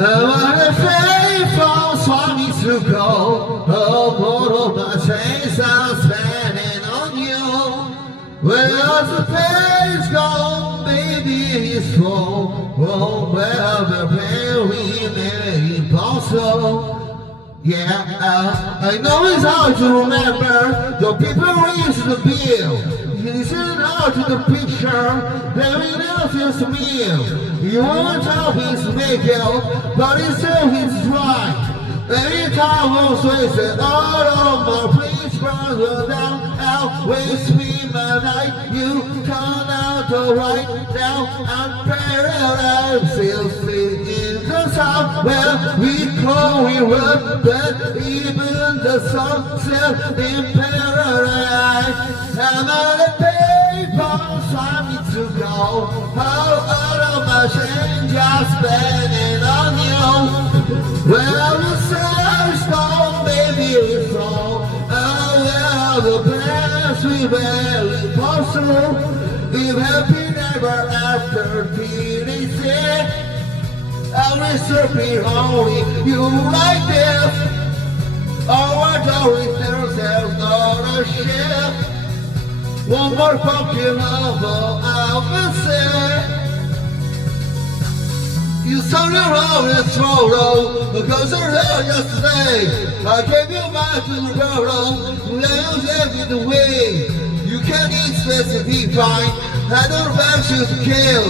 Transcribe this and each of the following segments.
Maroon5 PayPhone swung me to go. Oh, more of my chains I'm spending on you. Where's the pain's gone, baby, it's full. Oh, well, the pain remains impossible. Yeah, I know it's hard to remember the people raised the bill. Listen out to the picture, everything else is a meal. You want to help his makeup, but it's still his right. Every time I was wasted, all of my please brother down, outweighs me my night. You turn out the right now, I'm paradise, still sitting in the south where we call it work, but even the sunset in paradise. I'm on a PayPhone, so I need to go. All of my change I'm spending on you. Well, the sun's gone, baby, it's all. Oh, well, the plans we barely possible. If happy never after being sick, I will still be only you like this. Oh, I don't return, there's not a ship. One more fucking lover, I'll be sick. You saw your own photo, because you're there yesterday. I gave you back to the world, let you the way. You can't eat space and be fine. I don't want you to kill.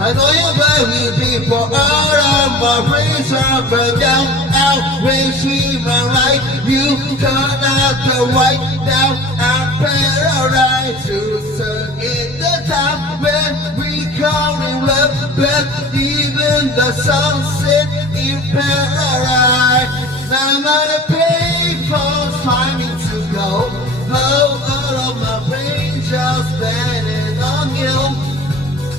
I know you're very deep for all of my brains are burned down. Outweighs me my right. You turn out the right now. I'm paradise to serve in the time when we call it love. But even the sunset in paradise. I'm on a PayPhone, timing to go. Oh, all of my brains just spending on you.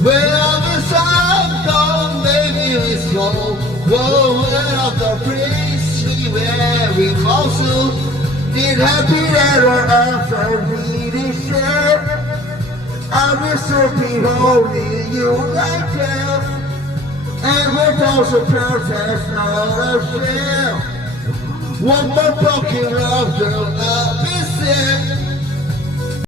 Well, the sun gone, baby, it's slow. Whoa, well, the place we very close to. Did happy ever after reading share? I will still be holding you like that. And with those protest, not a share. One more broken love, girl, I'll be sick.